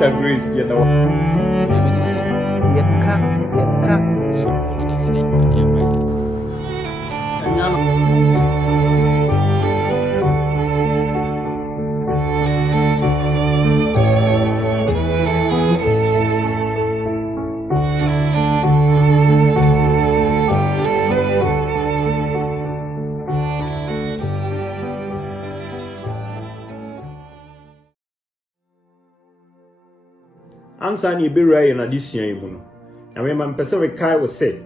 Sister Grace, you know. Ansa ni ebewura ye na disua yi mu no. Na me man pese we kai wo se.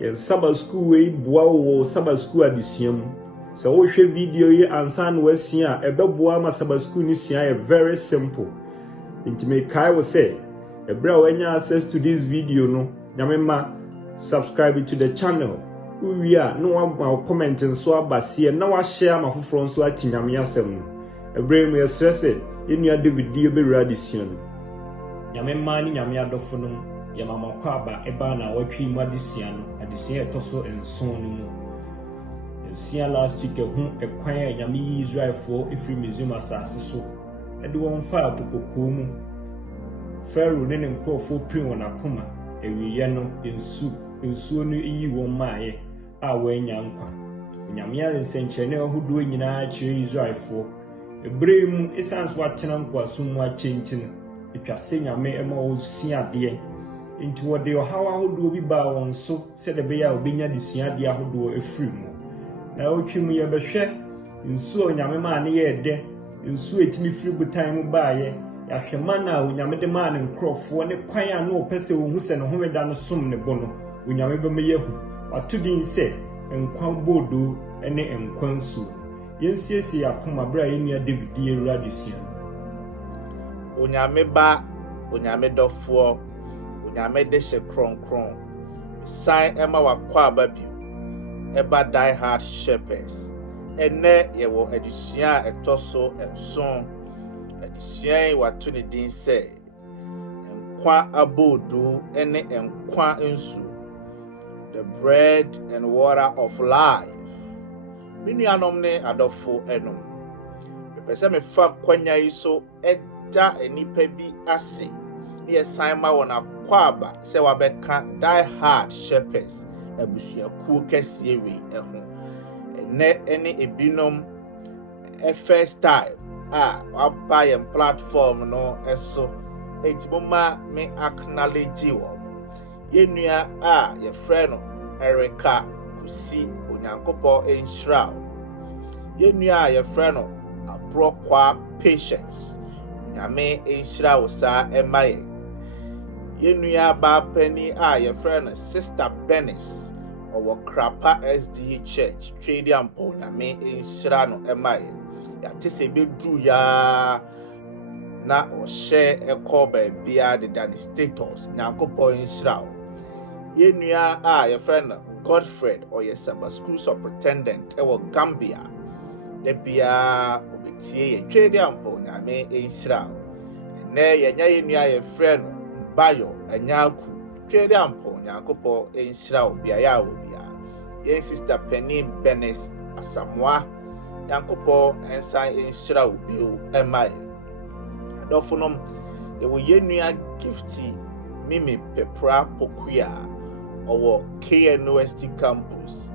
Ye Sabbath school we boa wo Sabbath school adisua mu. Se wo hwe video yi ansa na wasua ebeboa ma Sabbath school ni sua ye very simple. Inti me kai wo se ebra we nya access to this video no. Na me ma subscribe to the channel. We are no one comment nso abase na wa share ma foforo nso atinyame asem no. Ebra me stress e enu ade video bewura adisua no. Nyame mani nyame adofo no ya mama kwaba eba na watwi mu adesua no adesua etoso enson no mu ensia last week hu ekwan ya nyame Israel fo efri museum asase so ede won fa apokoko mu Pharaoh ne nkofo pin won akoma ewiye no ensuo no yi won maaye a wanya nkwa nyame ya nsenchene ahodo nyina akire Israel fo ebre mu essence watena nkwaso mu achentin etwase nyame ema osia de nti wode ohawa hodo bi ba won so se de be ya obenya disua de ahodo efiri mu na otwim ye behwe nsuo nyame ma ne ye de nsuo etimi firi butan mu baaye ya hwema na onyame de ma ne nkrofo ne kwan a no pese ohu se ne homeda no som ne bono onyame be me yehu watudin se enkwan bodo ene enkwan su yensiesi akoma bra yenia David ye radisua Onyame ba, onyame dofo, onyame deshe kron. Sign ema wakwa ababi. Eba die hard shepherds. Ene yewo edusua etoso enson. Edusua watu ni din se. Enkwa abodu ene enkwa ensu. The bread and water of life. Minu anom ne adofo enom. Pese me fa kwanya yi so da enipa bi ase ne sign won akwaba se wabeka die hard shepherds abusua kuo kese we eho ene ebinom first time wapa yem platform no eso etiboma me acknowledge wo yenua ye friend no Erika kusi onyankopɔ enhira yenua ye friend no abrokwa patience Nyame enhira wo sa emaye yenua ba pani ye friend Sister Benis owo Krapa SDA Church Twedi ampo Nyame enhira no emaye ya tese bedru ya na o share ekoba bia de dan status nyankopɔ enhira wo yenua ye friend Godfred oye Sabbath school superintendent ewo Gambia de bia obetie ye Twedi ampo Nyame enhira ne yenya yenua ye friend Bayo anyaku Twedi ampo nyankopɔ enhira wo bia ya wo bia ye Sister Penny Benes Asamoah nyankopɔ ensan enhira wo bio emai adofonom ye wo yenua gifty Mimi Pepra Pokuya owo KNUST campus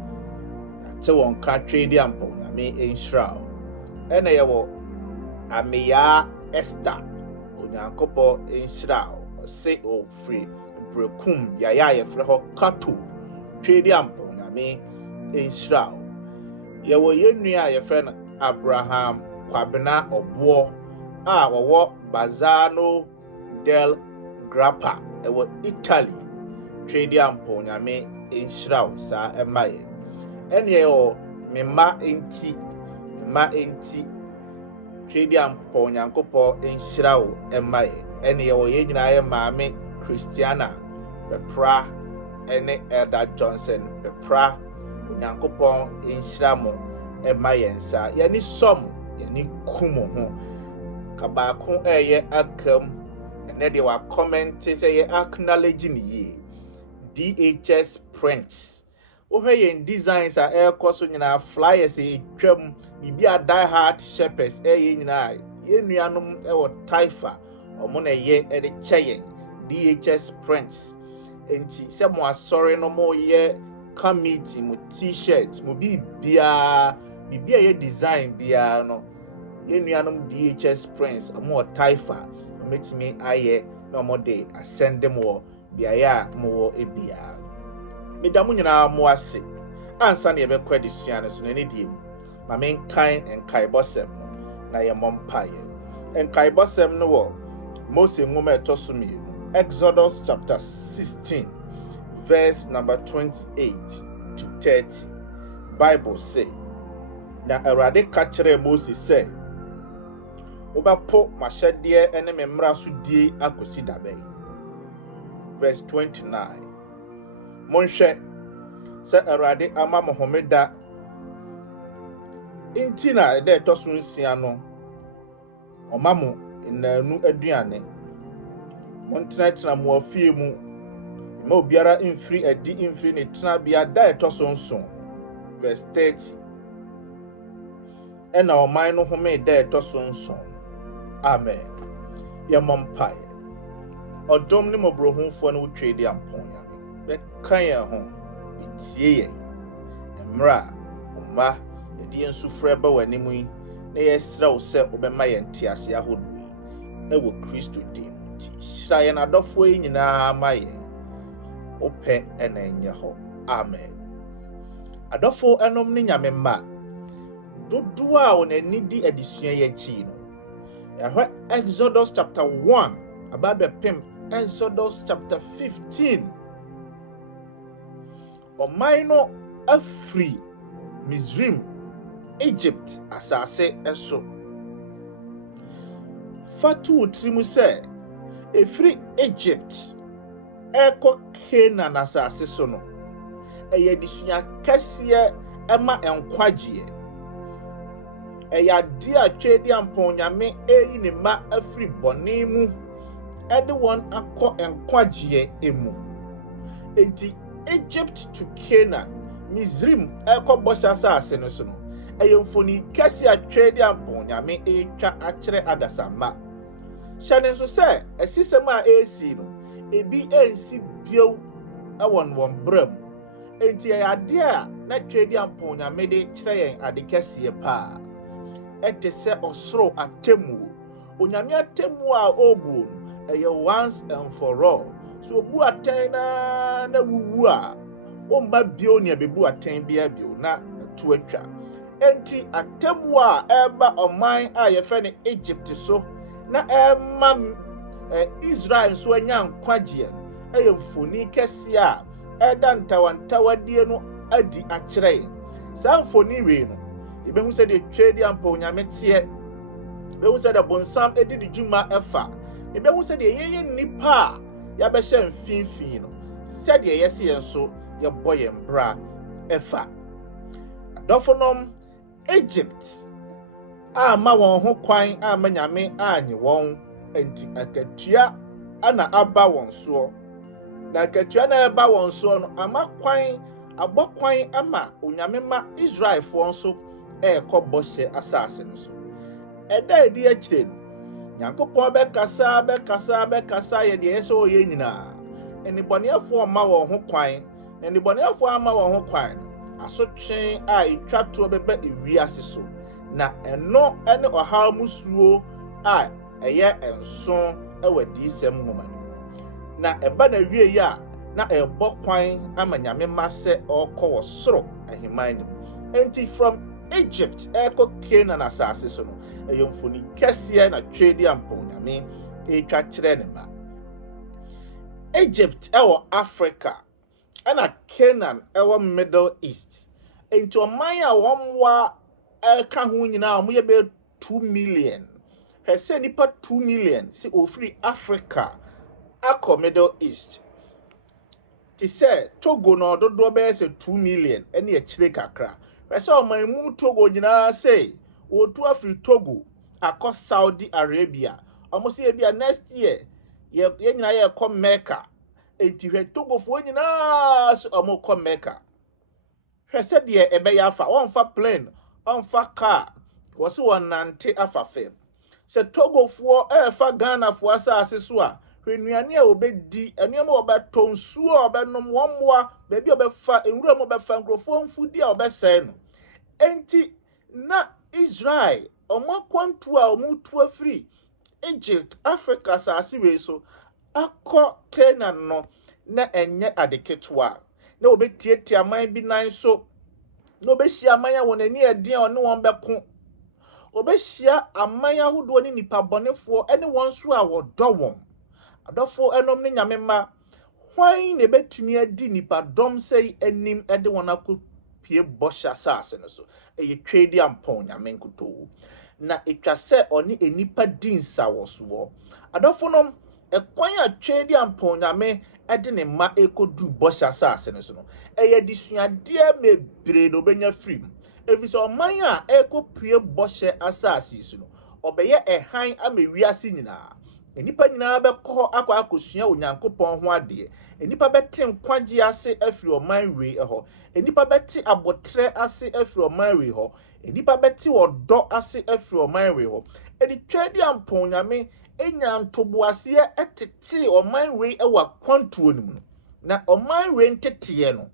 ate won ka Twedi ampo Nyame enhira wo ene ye wo Ameya Esther onyankopɔ enhira wo se o free brekum ya ye frɛ ho kato Twedi ampo Nyame enhira wo ye wo yenua ye frɛ no Abraham Kwabena Obo wowo Bazzano del Grappa ewo Italy Twedi ampo Nyame enhira wo sa emaye ene ye o mema enti Twedi ampo nyankopɔ enhira wo emaye ene ye wo yenyina ye maame Christiana Bepra ene Elder Johnson Bepra nyankopɔ enhira mo emaye nsa ye ni som ye ni kumo ho kabako eye akam ene de wa comment say ye acknowledge ni ye DHS prints wohwe yen designs a ekoso nyina flyers e twam bibia die hard shepherds ye nyina ye nuanom ewo Taifa omo na ye e de kyeye DHS prints enti se mo asori no mo ye committee mo t-shirt mo bibia ye design bia no ye nuanom DHS prints omo taifa ometimi aye na omo de asend them wo bia ya mo ebia medamu nyina mo ase ansa na ye be kwadisua no so na ne diem ma menkan enkaibosem na ye mompaye enkaibosem no wo Mose nwoma etosomi Exodus chapter 16 verse number 28 to 30 Bible say na Awurade ka kyerɛ Mose sɛ obapo mahyɛdeɛ ene me mmara so die akosi dabe verse 29 monhwɛ sɛ Awurade ama mo homeda intina ede etoso nsia no omamo nanu aduane montena mo afie mu ma obiara mfiri adi mfiri ne tena bia da etoso nson verse 30 ena oman no home da etoso nson amen ye mompai odom ne mobrohunfo no wotwe di ampon ya be kan ye ho etie ye emra oma edi ensufre ba wanimu yi na ye sra wo se obema ye ntiase ahodu ewo Kristo dim ti sra ye na dofo yi nyina maye ope ena enye ho amen adofo enom ne nyame ma dodo a onani di adisua ye chi no ya Exodus chapter 1 about the pim Exodus chapter 15 omaino afri Misrim Egypt asase eso fatu trimu se efri Egypt eko Canaan asase so no eye disua kase ema enkwagye eye ade atwedi ampon nyame eyi ne ma afri bone mu ede won akọ enkwagye emu enti Egypt to Canaan Misrim eko bosha asase no so no eye mfoni kase atwedi ampon nyame etwa akyere adasama hyane nso se asisem a esi no ebi ensi bio ewon won bram enti eye ade a na twedi ampon nyame de kyere yen ade kase pa ete se osoro atemu onyame atemu a obu eye once and for all so obu aten na wuwu a omba bio ne bebu aten bia bio na to atwa enti atemu a eba oman a ye fe ne Egypt so na ema Israel so anya nkwagye eye mfoni kese a eda ntawantawadie no adi akyere sa mfoni we no ebehu se de twedi ampo nyame tie ebehu se de bonsam edi de djuma efa ebehu se de yeye nipa ya be hye mfinfin no se de yesi yenso ye boye mbra efa adofonom Egypt ama won ho kwan ama nyame anyi won enti akatua ana aba won so na akatua na aba won so no ama kwan abokwan ama onyame ma Israel fo nso ekoboshe asase nso eda edi akire Nyankopon be kasa ye de yeso oye nyina enibonefo ma won ho kwan enibonefo ama won ho kwan asotwe a etwato bebe ewiase so na eno ene ohaw musuo a eye enso ewadi sem ngoma na eba na wie ya na ebo kwan ama nyame mase okọ wosoro ahiman enti from Egypt eko Canaan asase so no eyomfoni kese na twedi ampon nyame etwa kire ne ma Egypt ewo Africa ana Canaan ewo Middle East enti oman a wonwa eka ho nyina mo ye be 2 million hese nipa 2 million si ofri Africa akọ Middle East ti se Togo no dodo be se 2 million ene e kire kakra hese oman mu Togo nyina se otu afri Togo akọ Saudi Arabia omo se bia next year ye nyina ye kọ Mecca enti hwe Togo fo nyina so omo kọ Mecca hwese de ebe ya fa won fa plane on fa car wose won nante afa fem se Togo for fa Ghana for asase so a hwenuane a obedi enuam obeto nsuo obenom womwa bebi obefa enwura mo befa nkrofo mfudi a obesɛ no enti na Israel omakwantu a omutu afiri Egypt Africa asase we so akọ Canaan no na enye adeketwa na obetietie aman bi nan so na obehia aman a wonani eden a one won beko obehia aman ahodo ni nipa bonefo ene won so a wodɔ won adɔfo enom ne nyamema hwan na betumi adi nipa dom sei anim ede won akopie bɔhya asase no so eye twedi ampon nyame nkuto na etwa sɛ ɔne enipa di nsawoso adɔfo nom ekwan a twedi ampon nyame ede ne ma ekodu bɔhya asase no so no eye disuade mebre no benya frim efisɛ ɔman a ekopie bɔhye asase so no ɔbɛyɛ ɛhan amawiase nyinaa enipa nyinaa bɛkɔ akɔ akosua onyankopɔn ho ade enipa bɛte nkwagye ase afiri ɔman wei ɛhɔ enipa bɛte abotre ase afiri ɔman wei hɔ enipa bɛte ɔdɔ ase afiri ɔman wei hɔ edi twedi ampon nyame enya ntoboase etete ɔman wei ɛwɔ kwantuo no mu na ɔman wei nteteye no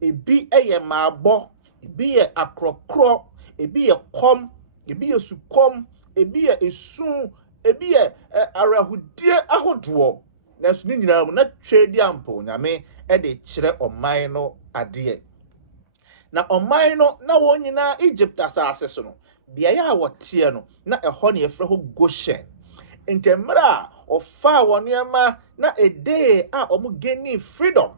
ebi ɛyɛ maabɔ ebi yɛ akrɔkrɔ ebi yɛ kom ebi yɛ sukom ebi yɛ esu ebi yɛ arahudie ahodoɔ na so ni nyinaa mu na twedi ampo nyame de kyerɛ ɔman no adeɛ na ɔman no na wɔn nyinaa Egypt asase so no bea ya wɔteɛ no na ɛhɔ ne yɛfrɛ ho Goshen ntemra ɔfa wɔn nneɛma na ede a ɔmo geni freedom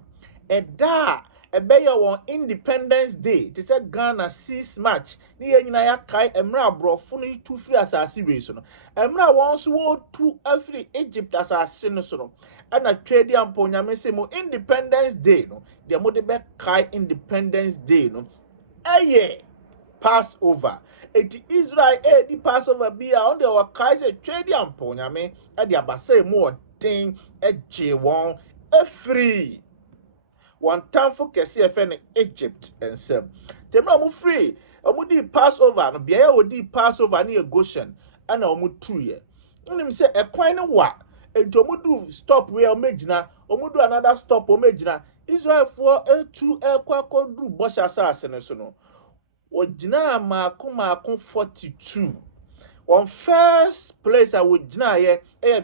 ɛda ɛbɛyɛ wɔn Independence Day te sɛ Ghana 6 March ne yɛn nyinaa yɛakae emra aborɔfo no tu firi asase wei so no emra wɔn so wɔtu afiri Egypt asase no so no ana twedi ampo nyame sɛ mo Independence Day no deɛ mo de bɛkae Independence Day no ɛyɛ Passover eti Israel di Passover bi a on de wɔkae sɛ twedi ampo nyame ɛde abasa mu ɔden ɛgye wɔn afiri one time for kesi efe Egypt and sem. Temra mu free, omu di Passover no bia ya odi Passover ni Goshen ana omu 2 year. Unim se ekwan ne wa enti omu do stop where omegina, omu do another stop omegina. Israel for etu ekwa kodu bosha asase ne so no. Ogina maako 42. One first place I would gina ye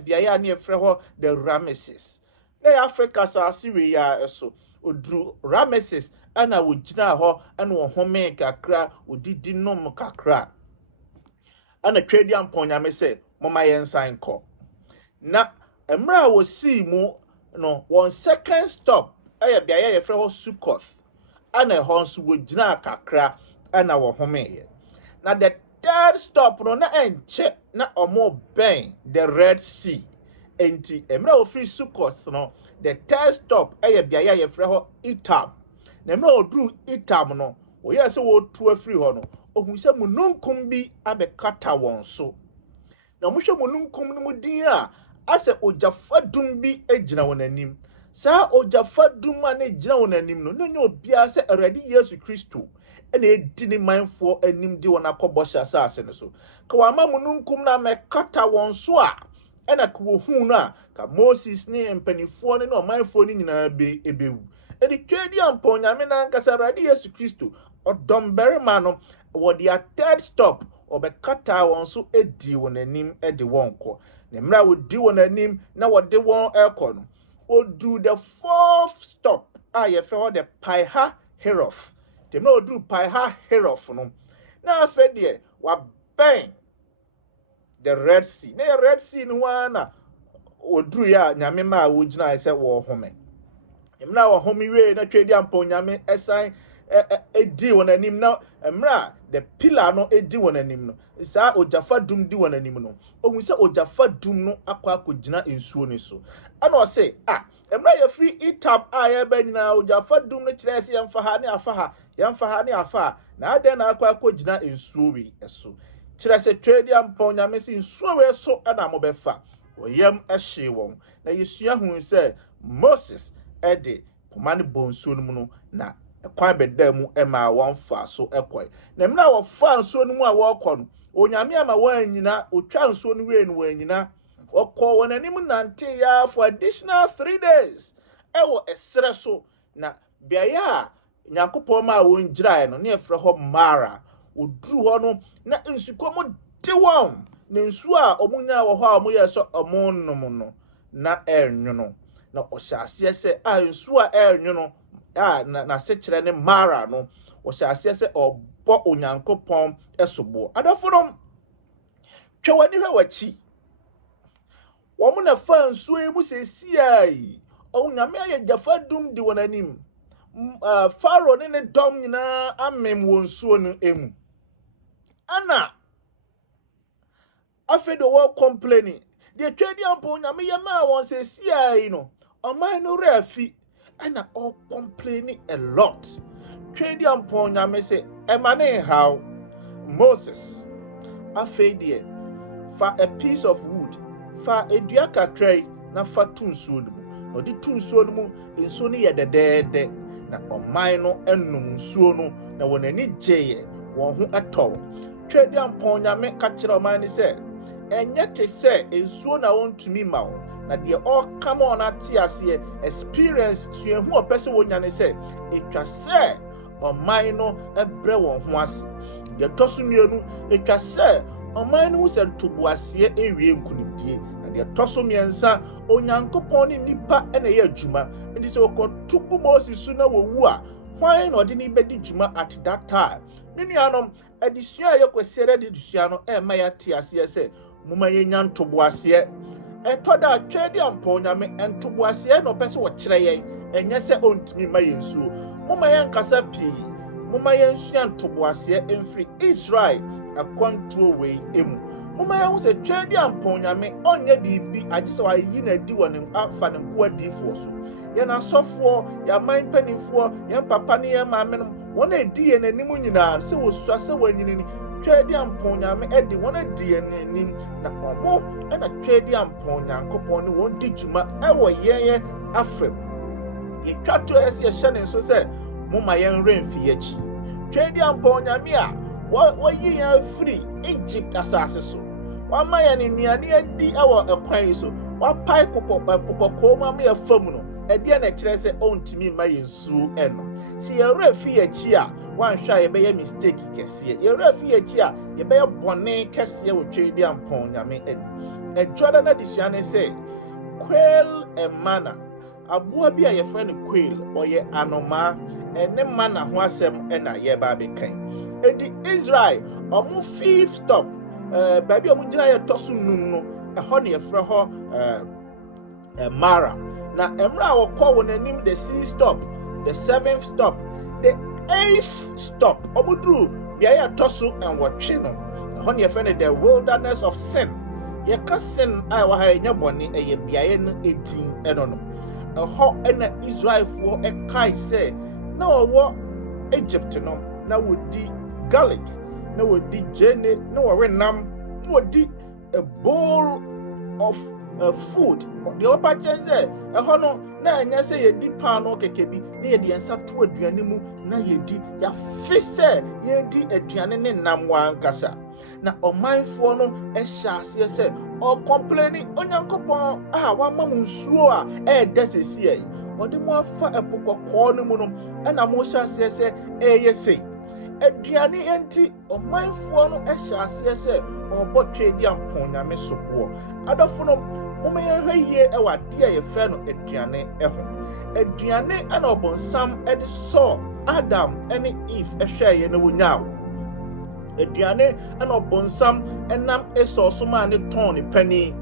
bia ya ni efre ho the Ramesses. Na Africa asase we ya so. Odru Ramesses ana wogina ho ana wo home kakra odidi nom kakra ana twedi ampon nyame se moma yensan kɔ na emra wo si mu no one second stop bia ye frɛ ho Sukkot ana ho nso wogina kakra ana wo home ye na the third stop no na enche na omo ben the Red Sea enti emra wo free Sukkot no the third stop bia ye frɛ ho Itam na emra odru Itam no wo ye se wo tu afiri ho no ohun se mununkum bi abekata won so na mo hwɛ mununkum no mu din a ase ojafadum bi agina won anim saa ojafadum a na agina won anim no nye obia se Awurade Yesu Kristo ena edi ni manfo anim di won akɔbɔ asase no so ka wa ma mununkum na mekata won so a ena ko hu no a ka Moses ni empanifo ni no manfo ni nyina be ebewu edi twedi ampon nyame na nkasa Awurade Yesu Kristo odomberima no wo dia third stop obekata won so edi won anim edi won kɔ na mra wo di won anim na wo de won ekɔ no odu the fourth stop a ye fɛ the Paiha Herof dem na odu Paiha Herof no na afɛ de wa ben the Red Sea na Red Sea no wana odru ya nyame ma wo gina sɛ wo home emra wo home we na twedi ampon nyame esan edi won anim na emra the pillar no edi won anim no saa ojafadum di won anim no ohun sɛ ojafadum no akwa akogina ensuo ni so ana o say emra ye free Itam a ye ba nyina ojafadum no kyerɛ sɛ yɛmfa ha ne afa na adan na akwa akogina ensuo wi eso kyerɛ sɛ twedi ampon nyame si ensuo we so ana mo bɛfa oyam ehye won na yesua hu sɛ Moses ede komane bonsuo no mu no na kwan beda mu ema won fa so ekoi na mna wo fa nsuo no mu a wo kɔ no onyame ama wanyina otwa nsuo no wie no wanyina okọ wananim nante ya for additional 3 days ewo esere so na biaya Nyankopɔn ma won girae no ne efre ho Mara oduru ho no na nsukomo de won na nsuo a omunya wo ho a omoyɛ so omonnom no na enwono na ohyase se a nsuo a enwono na se kyerɛ ne Mara no ohyase se obɔ Onyankopɔn esobo adafo twewani hwe wachi womu na fa nsuo yi mu sesiai onyame aye jafa dum di wonanim Pharaoh ne dom nyina amem won nsuo no emu ana afedo wo complaining de twedi ampo onyame ye ma won sesiai no oman no rafi ana all complaining a lot twedi ampo onyame se emane how Moses afedie fa a piece of wood fa edua kakrai na fa tunsuo no mu odi tunsuo no mu nsuo no ye dedede na oman no enum nsuo no na wonani gye won ho etɔ twedi ampon nyame ka kyerɛ oman ni sɛ enye te sɛ nsuo na wontumi ma wo na de all come on atiase experience so ehu opese wonyane sɛ etwa sɛ oman no ebre won ho ase de toso mienu etwa sɛ oman no sɛ ntoboase ewie nkunidie na de toso miensa Onyankopɔn ni nipa ena ye adwuma ndi sɛ okotu Moses su na wowu a hwan na ɔde ni bedi dwuma at that time menuanom adisua ye kwesiere de disua no ma ya tiase sɛ muma ye nya ntoboase etoda twedi ampon nyame ntoboase na opese wo kyerɛ yɛn enye sɛ ontimi ma yensuo muma ye nkasa pii muma ye nsua ntoboase emfiri Israel akwantuo wei emu muma ye hu sɛ twedi ampon nyame onye bibi agye sɛ wayi na di wɔ ne afa ne ko adifo so ye na sɔfo ya man panifo ye papa ne ye maame no wona edi ye nanim nyina sɛ wosua sɛ wanyini ni twedi ampon nyame edi wona di ye nanim na omo na twedi ampon Nyankopɔn ne won di dwuma ɛwɔ yɛn afem ye twato ɛse ye hyɛ ne so sɛ muma ye nremfi yachi twedi ampon nyame a wayi yɛn free Egypt asase so wama yɛn nnuane adi ɛwɔ ɛkwan so wapai kokɔ ma me afam no ɛdeɛ na kyerɛ sɛ ontimi ma yɛn nsuo ɛno si yɛwura fi yachi a wanhwɛ a yɛbɛyɛ mistake kɛseɛ yɛwura fi yachi a yɛbɛyɛ bɔne kɛseɛ wɔ twedi ampon nyame ani ɛdwoda na disua ne sɛ quail and manna aboa bi a yɛfrɛ no quail ɔyɛ anoma ɛne manna ho asɛm ɛna yɛba abɛkan edi Israel ɔmo fifth stop baabi a ɔmo gyina yɛ tɔso num no ɛhɔ ne yɛfrɛ hɔ Mara na emra a wɔkɔ wɔ nanim the 6th stop the 7th stop the 8th stop ɔmo duru bia yɛ tɔso ɛnwɔtwe no ɛhɔ ne yɛfrɛ no the wilderness of sin yɛka sin a ɛwɔ ha yɛnyɛ bɔne ɛyɛ biaeɛ no etin ɛno no ɛhɔ ɛna Israelfoɔ ɛkae sɛ na wɔwɔ Egypt no na wodi garlic na wodi gene na wɔwe nam na wodi a bowl of food the upper chance ɛhɔ no na ɛnyɛ sɛ yɛdi pan no kɛkɛ bi na yɛde nsa to aduane mu na yɛdi yɛafe sɛ yɛdi aduane ne nam wankasa na ɔmanfoɔ no ɛhyɛ aseɛ sɛ ɔcomplaini Onyankopɔn a wama mu nsuo a ɛɛda sɛsi yi ɔde mu afa ɛpo kɔkɔɔ no mu no ɛna mo hyɛ aseɛ sɛ ɛyɛ sei aduane enti ɔmanfoɔ no ɛhyɛ aseɛ sɛ ɔbɔ twedi ampon nyame soboɔ adɔfo no moma yɛhwɛ yie ɛwɔ adeɛ a yɛfrɛ no aduane ɛho aduane ɛna ɔbɔnsam ɛde sɔ Adam ɛne Eve ɛhwɛeɛ na wonyaa wo aduane ɛna ɔbɔnsam ɛnam Esau so maa ne tɔn ne pani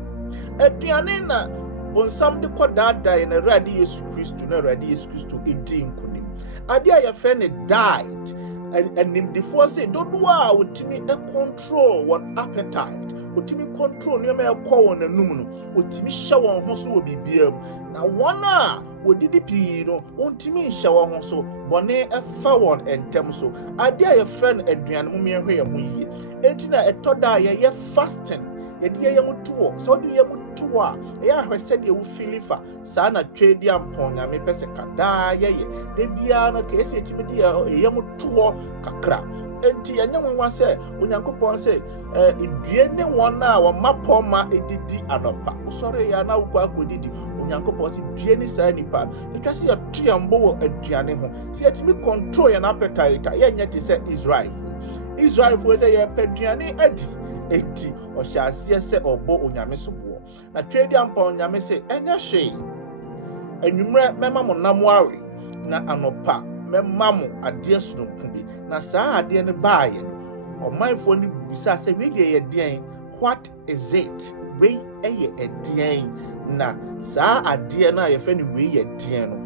aduane na bɔnsam de kɔ daadae na Awurade Yesu Kristo na Awurade Yesu Kristo edi nkonim adeɛ a yɛfrɛ no diet animdifoɔ sɛ dodoɔ a wotumi control wɔn appetite wotumi control nneɛma ɛkɔ wɔn anum no wotumi hyɛ wɔn ho so wɔ biribiara mu na wɔn a wodidi pii no wontumi nhyɛ wɔn ho so bɔne ɛfa wɔn ntɛm so adeɛ a yɛfrɛ no aduane mu mmiɛhwɛ yɛn ho yie enti na ɛtɔ da a yɛyɛ fasting yɛde yɛn mu toɔ sɛ wode yɛn mu toɔ a ɛyɛ ahwɛ sɛdeɛ wo fili fa saa na twedi ampon nyame pɛ sɛ kadaa yɛyɛ da biara no ka ɛsɛ yɛtumi de yɛn mu toɔ kakra enti enye nwanwa se onyankopon se edue ne won a wo mapoma edidi anopa usore ya na ukwa akodidi onyankopon se due ne saa nipa etwa se ye tuambo wo aduane ho se yetimi control ya na appetite ye nya te se Israel fo se ye peduane adi enti o hya ase se obo onyame sobo na twedi ampa onyame se enya hwe anwumre mema mo namoare na anopa mema mo ade sononko bi na saa ade ne baaye omanfo ni bisa se we ye den what is it we eye edien na saa ade na ye fe ni we ye den no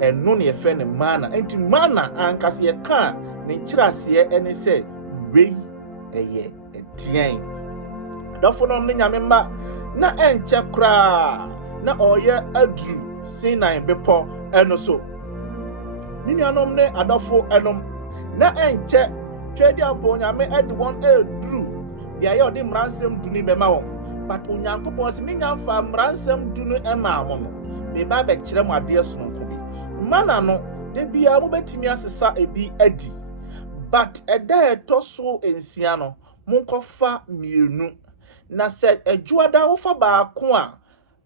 eno ne ye fe ne mana enti mana ankase ye ka ne kirase ene se we eye edien dafo no nyame ma na enche kra na oye adru Sinai bepo eno so nini anom ne adafo enom na enche twedi ampo nyame edi won edru bia ye odi mransem duni bema won but onyankopon se minya mfa mransem dunu ema mo no be ba be kire mo ade sononko bi mana no de bia mo betimi asesa ebi adi but eda etoso ensia no monkofa mienu na se adwuada wo fa baako a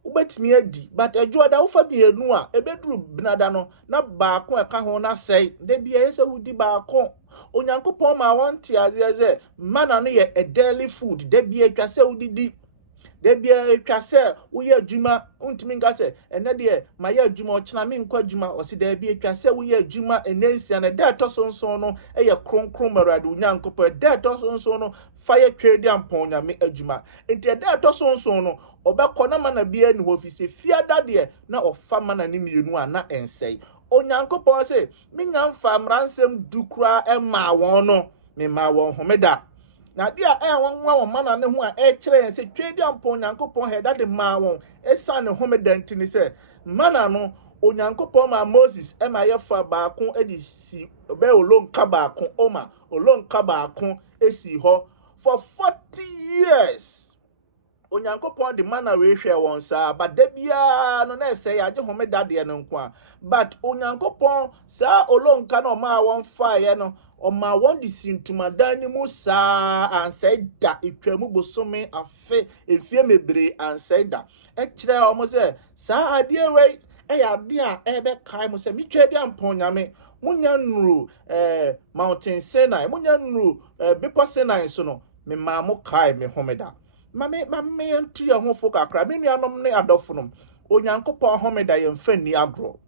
ubetimi adi but adwuada wo fa bienu a ebeduru binada no na baako eka ho na sei de bia yese wudi baako onyankopon ma wonte azeze mana no ye a daily food de bia atwa se wudidi de bia atwa se wo ye adwuma untimi nga se ene de ma ye adwuma o kina me nkwa adwuma o se de bia atwa se wo ye adwuma enensia na de to sonson no ye kronkron marade onyankopon de to sonson no fire twedi ampon nyame adwuma enti de to sonson no obekọ na mana bia ni ofise fiada de na ofa mana ni mienu a na ensei onyankopon se minya mfa mransem dukura ema won no me ma won homeda na dia won mana ne ho a kire se twedi ampon onyankopon he dade ma won esa ne homeda ntini se mana no onyankopon ma Moses ema ye fa baako edi si be olonka baako oma olonka baako esi ho for 40 years onyankopon de mana we hwe won sa but da bia no na ese ya je homeda de no nko but onyankopon sa olonka no ma won fa ye no o ma won di sintumadan ni mu sa ansaida etwamu bosome afe efie mebre ansaida e kire o mo se sa ade we ya ade a ebe kai mo se mi twedi ampon nyame munya nuru mountain Sinai munya nuru Bipo Sinai so no me ma mo kai me homeda mame ntu ye ho fo kakra me nuanom ne adofonom onyankopon homeda ye mfani agro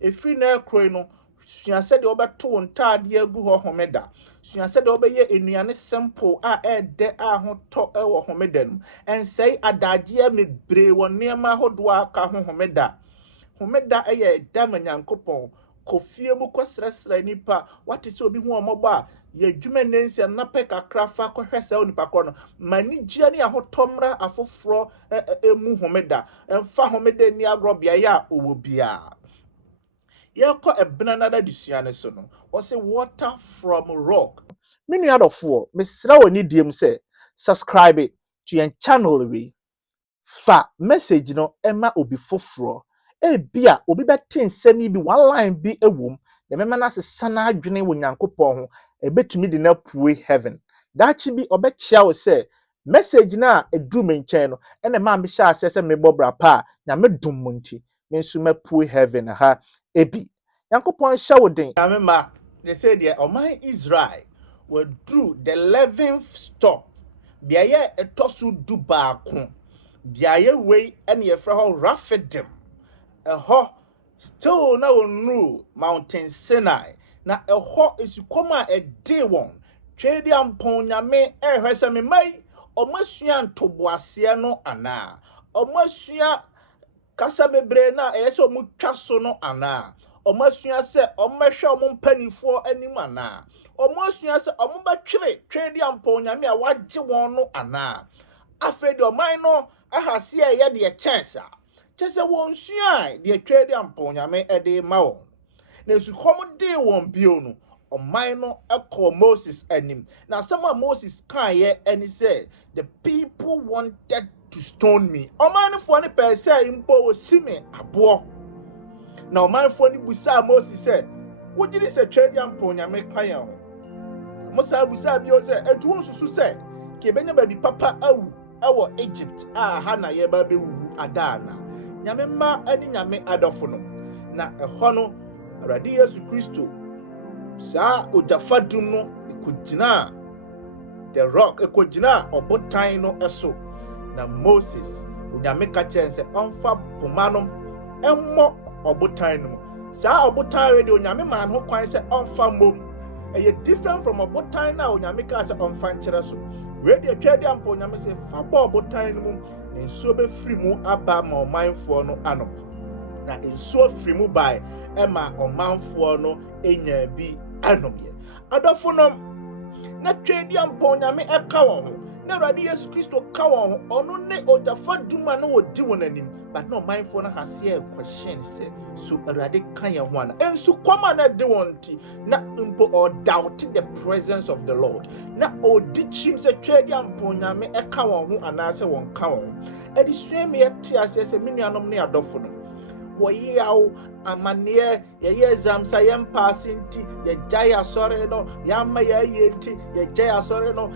efri na ekroy no suase de obeto ntaade agu ho homeda suase de obeye enuane simple a ede a ho to e wo homeda no ensei adaje mebre wo niam hodo aka ho homeda eye dam nyankopon kofie mu kwasresra nipa wate se obi hu omobo a ye dwuma nensia na pe kakra fa kohwesa onipa ko no mani gia ne ahotomra afoforo emu homeda emfa homeda ni agrobia ya owo bia ye ko ebena nada disua ne so no o se water from rock mini adofo mesra woni diem se subscribe to your channel we fa message no ema obi foforo bia obi bete nsemi bi one line bi ewom de mema na sesa na adwene wo nyankopon ho ebetumi de na pue heaven dachi bi obechia wo se message na edu me nchen no ene ma mbi sha ase se me bobra pa nya me dum munti me nsu ma pue heaven ha ebi nyankopon sha wo den ame ma they say there oman Israel were through the 11th stop bia ye etosu du baako bia ye we ene ye fra ho Raphidim eho still na onru mountain Sinai na eho esukoma ede won twedi ampon nyame ehwese me mai omasua ntoboase no ana omasua kasa bebre na eyese omutwa so no ana omasua se omehwe ompanifo anim ana omasua se ombatwere twedi ampon nyame a wagye won no ana afedi oman no ahase eye de chance chese won sua de twedi ampon nyame ede ma won na esukom de won bio no oman no ekọ Moses anim na some Moses kan ye any say the people wanted to stone me oman fo ne per say impo osime abo na oman fo ne busa Moses say wogiri se twedi ampon nyame kan ye ho Mosa busa bi o se etu won susu se ke benya ba bi papa awu ewo Egypt ha na ye ba be wu adana nyame ma ani nyame adofo no na ɛhɔ no Awurade Yesu Kristo saa ojafadum no ekogina the rock ekogina obotan no eso na Moses nyame ka kyerɛ sɛ ɔmfa poma no ɛmmɔ obotan no saa obotan we de nyame ma no kwan sɛ ɔmfa mom ɛyɛ different from obotan na nyame ka sɛ ɔmfa nkyerɛ so we de twɛde ampo nyame sɛ fa bɔ obotan no mu na nsuo be free mu aba ma ɔmanfoɔ no ano na nsuo free mu bai ɛma ɔmanfoɔ no enya bi anom yɛ adɔfo no na twɛde ampo nyame ɛka wɔn ho na Awurade Yesu Kristo ka wɔn ho ɔno ne ojafa duma na wodi wɔn anim but na ɔmanfoɔ no hase question sɛ so Awurade ka yɛn ho ana ensu kɔma na de wɔn ti na mpo or doubting the presence of the Lord na odi chim sɛ twɛde ampo nyame ɛka wɔn ho anaasɛ wɔn ka wɔn ɛdi suami ɛte ase sɛ minuanom ne adɔfo no wɔyaw amane ye exam sa yem passing ti ye jaya asore no yama ye yenti ye jaya asore no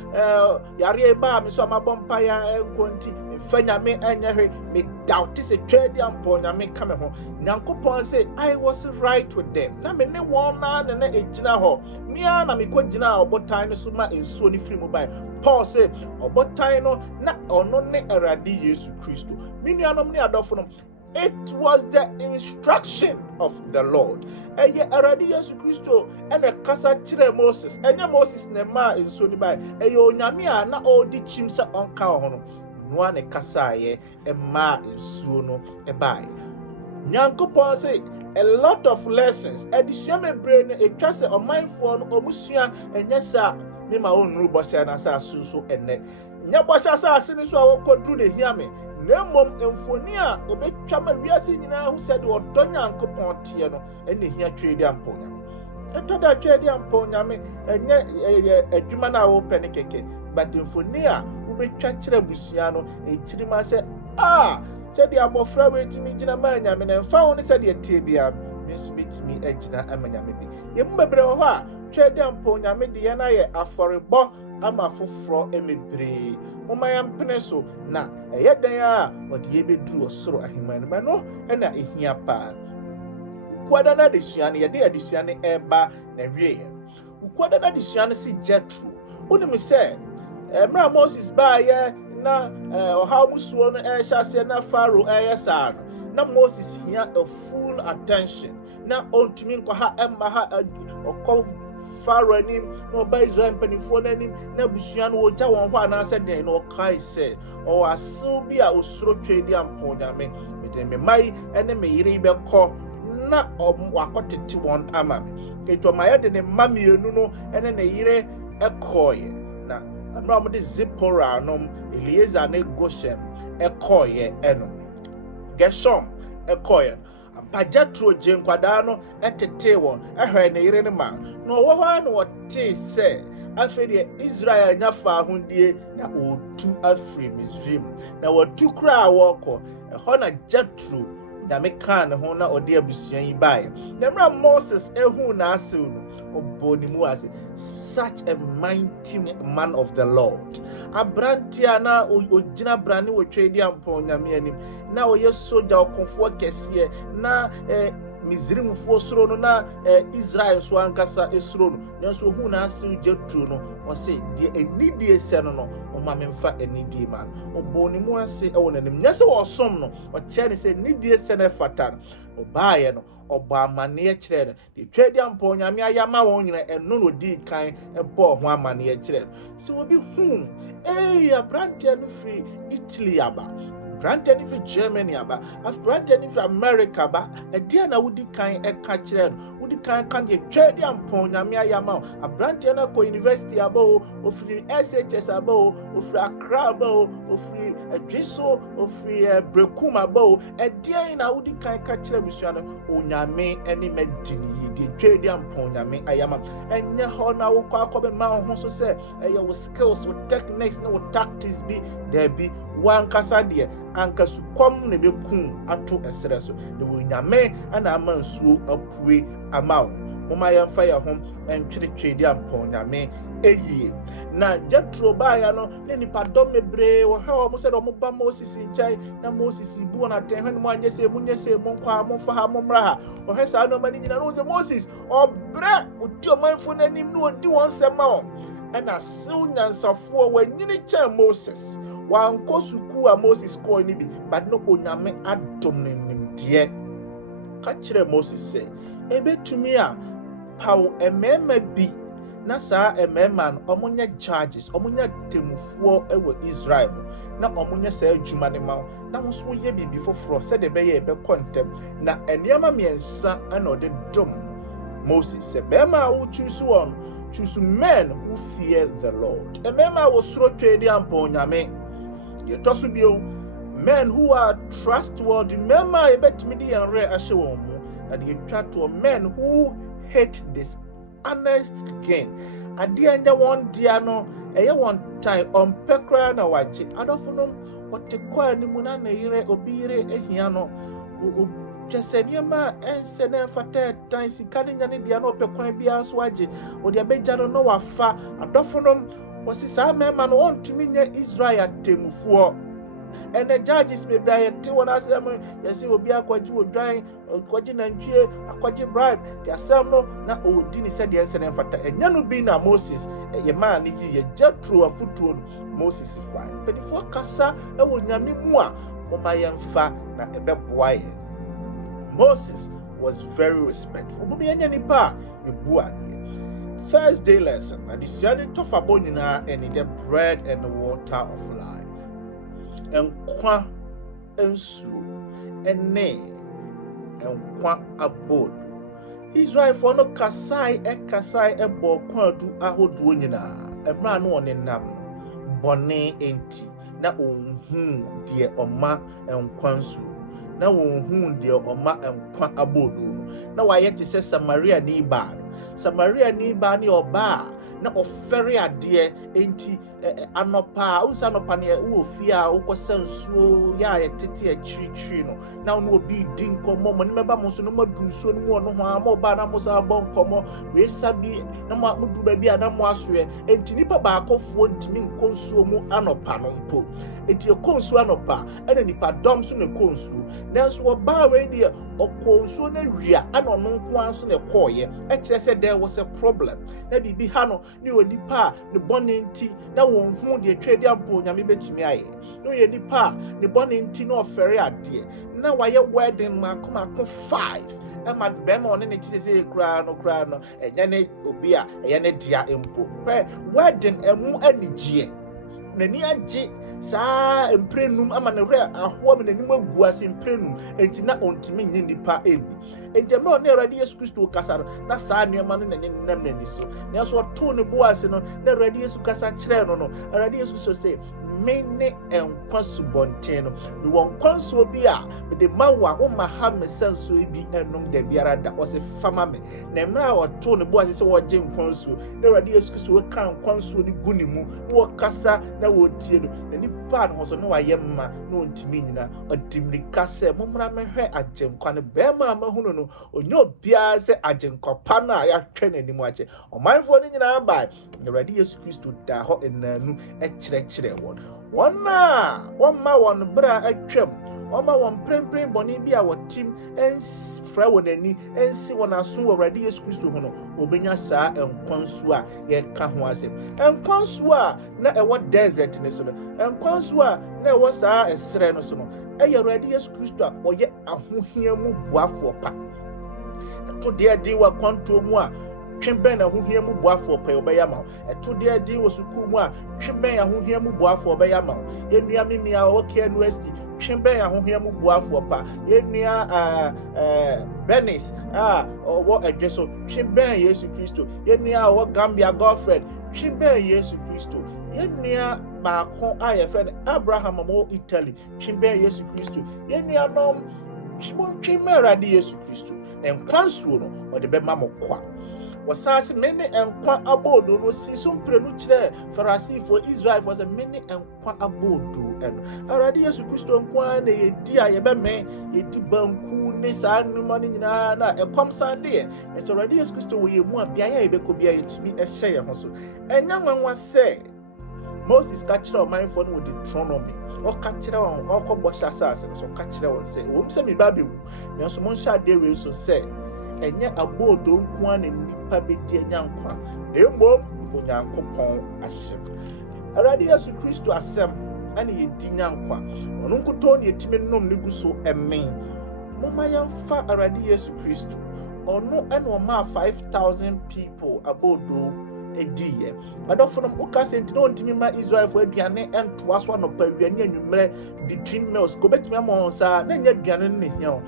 yare ba me so amabompa ya enkonti fanya me enyehe me doubt se twedi ampo nya me kame ho nyankopon say I was right with them na me ne won na ne ejina ho mia na me ko jina obotan no so ma ensuo ni firi mu bai Paul say obotan no na ono ne Awurade Yesu Kristo minuanom ne adofo no it was the instruction of the Lord. Eye Awurade Yesu Kristo ene kasa kire Moses. Enye Moses ne ma enso ni bai. Eye onyame a na odi chim se onka ho no. No ne kasa ye e ma enso no e bai. Nyankopon say a lot of lessons. Edisua mebre ne etwa se omanfo no omusua enye sa me ma onru bosha na sa so enne. Nya bosha sa ase ni so awokodru ne hiame. Nemom emfoni a obetwa ma wiase nyina hu sɛ de ɔdɔ Nyankopɔn tie no ɛne hia twɛdi ampo nyame ɛtɔda twɛdi ampo nyame ɛnyɛ adwuma na wo pɛ ne keke but emfoni a wobetwa kyerɛ busua no ɛkyiri ma sɛ sɛ de abɔfra wetimi gyina ma nyame na mfa wo ne sɛ de tie bia nso betimi agyina ama nyame bi yɛmu bebre wɔ hɔ a twɛdi ampo nyame de yɛ na yɛ afɔrebɔ ama foforɔ emebre Umayam peneso na eyedan a odi ebeduru osoro ahemman ma no na ehia pa ukwada na desua ne yede adesua ne eba na wie ukwada na desua ne si Jethro unim se emra Moses ba ye na ohaw musuo no ehya na Pharaoh sa no na Moses hia a full attention na ontumi nkɔ ha emma ha okɔ Pharaoh anim na oba Israel mpanimfoɔ n'anim na busua no ogya wɔn hɔ anaasɛ den na ɔkae sɛ ɔwɔ asew bi a osuro twɛdi ampo nyame mede me mai ne me yere bɛkɔ na wakɔtete wɔn ama me etu ɔma yɛde ne mma mmienu no ne ne yere ɛkɔɔyɛ na amra mo de Zipporah nom Eliezer ne Goshen ɛkɔɔyɛ ɛno Gershom ɛkɔɔyɛ Jethro jenkwada no etete won ehwe ne yire ne ma no wo hɔ no wote se afedi Israel nyafa ahundie na otu afri Misraim na watu kra woko ehɔ na Jethro nyame kan ho na ode abusua yi bae na mra Moses ehu na asew no oboni mu ase such a mighty man of the Lord abrantia na ogina brane wo twedi ampo nyame anim na oye soja okonfo kese na Misraimfo soro no na Israel so ankasa esoro no nanso hu na asew Jethro no o se de enidie se no o ma memfa enidie ma oboni mu ase e wo nanim nyase wo som no o kye ne se enidie se na fata no baaye no ọba amane kyerɛ no de twɛdi ampo nyame ayama wɔn nyina ɛno no di kan ɛbɔ ho amane kyerɛ so obi abrante no free Italy aba abrante no free Germany aba abrante no free America aba ɛdeɛ na wodi kan ɛka kyerɛ no wodi kan kan de twɛdi ampo nyame ayama abrante no kɔ university aba ofiri SHS aba ofiri Accra aba ofiri Adweso ofiri Brekum aba ɛdeɛ na wodi kan ka kyerɛ busua no onyame eni medini yidi twedi ampo nyame ayama enye ho na wo kwa akɔbe ma ho so sɛ ɛyɛ wo skills wo techniques na wo tactics bi there bi wan kasa de ankasu kom ne bekum ato esere so de wo nyame ana ama nsuo apue ama wo moma yɛmfa yɛ ho ntwetwe di ampɔ nyame eyie na Jethro baaya no ne nipadɔm bebree wɔ hɔ mo sɛ ɔmo ba Moses nkyɛn na Moses bu wɔn atɛn no mo anyɛ sɛ mo nyɛ sɛ mo nkɔ a mo fa ha mo mmra ha ɔhwɛ saa no ma ne nyina no sɛ Moses ɔbrɛ odi ɔmanfo n'anim no odi wɔn nsɛm ma wɔn ɛna sew nyansafoɔ wɔanyini kyɛn Moses wankɔ sukuu a Moses kɔɔ ne bi but no onyame adom ne nimdeɛ ka kyerɛ Moses sɛ ebetumi a paw ɛmɛɛma bi na saa ɛmɛɛma no ɔmo nyɛ judges ɔmo nyɛ temufoɔ ɛwɔ Israel na ɔmo nyɛ saa adwuma ne ma na mo nso yɛ biribi foforɔ sɛdeɛ ɛbɛyɛ ɛbɛkɔ ntɛm na nneɛma mmiɛnsa ɛna ɔde dom Moses sɛ bɛɛma a wokyusu wɔn choose men who fear the Lord ɛmɛɛma a wɔsoro twɛ di ampɔ nyame yɛtɔ so bio men who are trustworthy mɛɛma a yɛbɛtumi de yɛn werɛ ahyɛ wɔn mu na de yɛtwa toɔ men who hate this honest gain adeɛ nyɛ wɔn dea no ɛyɛ wɔn tan ɔmpɛ koraa na wagye adɔfo no wɔte kɔ anim na ne yere obi yere ahia no kyɛ sɛ nneɛma ɛnsɛ na ɛmfata ɛtan sika ne nya ne dea na ɔpɛ kwan biara so agye ɔde abɛgya no na wafa adɔfo no wɔsi saa mmarima no wɔntumi nyɛ Israel atemmufoɔ ɛnɛ judges bebree a yɛte wɔn asɛm yɛsɛ obi akɔgye odwan akɔgye nantwie akɔgye bribe te asɛm no na ɔdi ne sɛdeɛ ɛnsɛ na ɛmfata ɛnyɛ no bi na Moses ɛyɛ maa ne yie Jethro afotuo no Moses fa mpanyinfoɔ kasa ɛwɔ nyame mu a wɔma yɛmfa na ɛbɛboa yɛn Moses was very respectful obi ɛnyɛ nipa a ebu adeɛ Thursday lesson adesua ne tɔfabɔ nyinaa ɛne the bread and the water of life nkwa nsuo ɛne nkwa abodo Israelfoɔ no kasae ɛbɔ kwadu ahodoɔ nyinaa ɛmra no wɔne nam bɔne enti na onhu deɛ ɔma nkwa nsuo na onhu deɛ ɔma nkwa abodo na wayɛ te sɛ Samaria ni baa ne ɔbaa na ɔfɛre adeɛ enti anɔpa unsa anɔpa ne wo fie a wokɔsa nsuo yɛ a yɛtete akyirikyiri no na wo ne obi di nkɔmmɔ mo ne mɛba mo so no madu nsuo no mu ɔno ho a ma ɔbaa na mo sa abɔ nkɔmmɔ weesa bi na modu baabi a na mo asoɛ enti nipa baakofoɔ ntimi nkɔ nsuo mu anɔpa no mpo enti ɛkɔ nsuo anɔpa ɛna nipa dɔm so ne kɔ nsuo nanso ɔbaa wei deɛ ɔkɔ nsuo no awia ana ɔno nko ara so ne kɔɔyɛ ɛkyerɛ sɛ there was a problem na biribi ha no ne wɔ nipa a ne bɔne nti na wɔn ho deɛ twɛ di ampo nyame betumi ayɛ no yɛ nipa a ne bɔne nti na ɔfɛre adeɛ na wayɛ wedding mako 5 ɛma bɛrima ɔne ne ti sɛ koraa no ɛnyɛ ne obi a ɛyɛ ne dea mpo hwɛ wedding ɛmu anigyeɛ n'ani agye saa mprenum ama ne werɛ ahoɔ me n'anim agu ase mprenum enti na ɔntumi nye nipa emi enti mmerɛ ɔne Awurade Yesu Kristo kasa no na saa nneɛma no n'ani nam n'ani so nanso ɔtoo ne bo ase no na Awurade Yesu kasa kyerɛɛ no Awurade Yesu so sɛ me ne nkwa subɔnten no mewɔ nkwa nsuo bi a mede ma wo a woma ha me sɛ nsuo bi ɛnom da biara da ɔsɛ fama me na mmerɛ a ɔtoo ne bo ase sɛ wɔgye nkwa nsuo na Awurade Yesu Kristo wɔka nkwa nsuo no gu ne mu na wɔkasa na wɔtie no na nipa no so no wayɛ mma na ɔntumi nyina ɔde mmirika sɛ mommra mɛhwɛ agyenkwa no bɛrima a mahunu no ɔnyɛ obiara sɛ agyenkwa pa no a yɛahwɛ n'anim akyɛ ɔmanfoɔ no nyinaa baa na Awurade Yesu Kristo da hɔ ɛnaanu ɛkyerɛkyerɛ wɔn a wɔmma wɔn bra atwam ɔma wɔn prempren bɔne bi a wɔtim ɛnsfra wɔn ani ɛnsi wɔn aso wɔ Awurade Yesu Kristo ho no obenya saa nkwa nsuo a yɛka ho asɛm nkwa nsuo a na ɛwɔ desert ne so no nkwa nsuo a na ɛwɔ saa ɛsrɛ no so no ɛyɛ Awurade Yesu Kristo a ɔyɛ ahohia mu boafoɔ pa ɛto deɛ di wɔ kwantuo mu a twembɛn ahohia mu boafoɔ pa ɔbɛyɛ ma ɛto deɛ di wɔ sukuu mu a twembɛn ahohia mu boafoɔ ɔbɛyɛ ma yɛnua mimia ɔwɔ university twembɛn ahohia mu boafoɔ pa yɛnua Benis a ɔwɔ ɛdwe so twembɛn Yesu Kristo yɛnua ɔwɔ Gambia girlfriend twembɛn Yesu Kristo yɛnua baako a yɛfrɛ no Abraham ɔwɔ Italy twembɛn Yesu Kristo yɛnua nom twembɛn Awurade Yesu Kristo nkwa nsuo no ɔde bɛma mo kwa wasase many enkwa abodo no si so mpre no kire Pharisee for Israel was a many enkwa abodo eno Awurade Yesu Kristo nkwa na yedi a yebeme yedi banku ne saa nnuma ne nyina na ekwam sande ye so Awurade Yesu Kristo wo yemu a bia ya yebeko bia yetumi ehye ye ho so enya nwanwa se Moses ka kire omanfo no with Deuteronomy o ka kire won o ko bo hya asase so ka kire won se wo mse me ba bewu nanso mo hya de we so se enye abodo nkwa na nipa bedi enya nkwa embo Onyankopɔn asɛm Awurade Yesu Kristo asɛm ana yedi nyankwa ono nkoto ne yetime nom ne gu so emen moma yɛmfa Awurade Yesu Kristo ono ana ɔma 5,000 people abodo ediye adofo uka senti no ntimi ma Israel fo aduane entoa so anopa aduane anwumre between meals ko betimi amon sa na nya aduane ne hia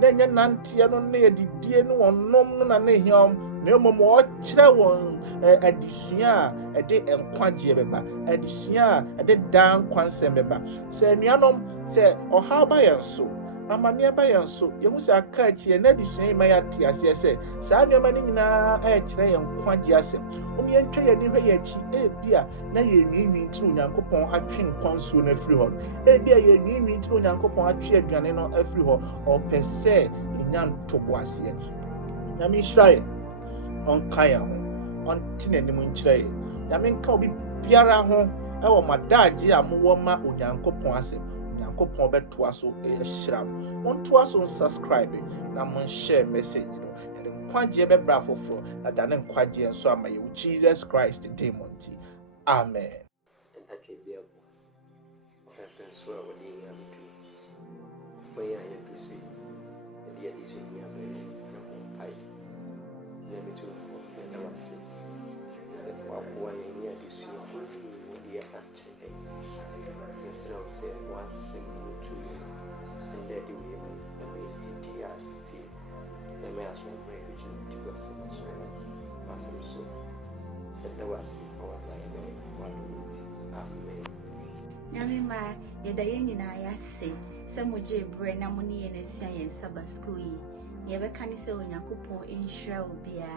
na nya nantie no na yedidie no wonom no na ne hia na momo o kire won adisua a ede enkwagye beba adisua a ede dan kwansem beba se anuanom se oha ba yenso amane ba yenso yehu se aka achie na adisua ma ya te ase se saa nneema ni nyina a kire yenkwagye asem omi entwa ye ni hwe ye chi ebia na ye nwinwi ntiri Onyankopɔn atwe nkwansuo na afiri hɔ ebia ye nwinwi ntiri Onyankopɔn atwe aduane no afiri hɔ ɔpɛsɛ enya ntobo ase na mi hrae onka ya ho onti nanim nkyerɛ ye na me nka obi biara ho ɛwɔ madagye a mowɔ ma Onyankopɔn ase Onyankopɔn bɛtoa so ɛhyira mo montoa so subscribe na mon share message no na nkwagye bɛbra foforo na da ne nkwagye so ama ye Jesus Christ the demon ti amen and I can be a boss. Happens well when you have to. When I have to see, and the addition you have a pie. Let me to and I was sick. Said, one year this year, we are actually. Yes, I say one single to you, and that you will make the the mass will break between the person and so on. So, and there was our line 1 minute. Amen. Nyamima yeda yenyina yase se moje bre na muni ye na sua ye Sabbath school yi ye be kan se Onyankopɔn enhira obia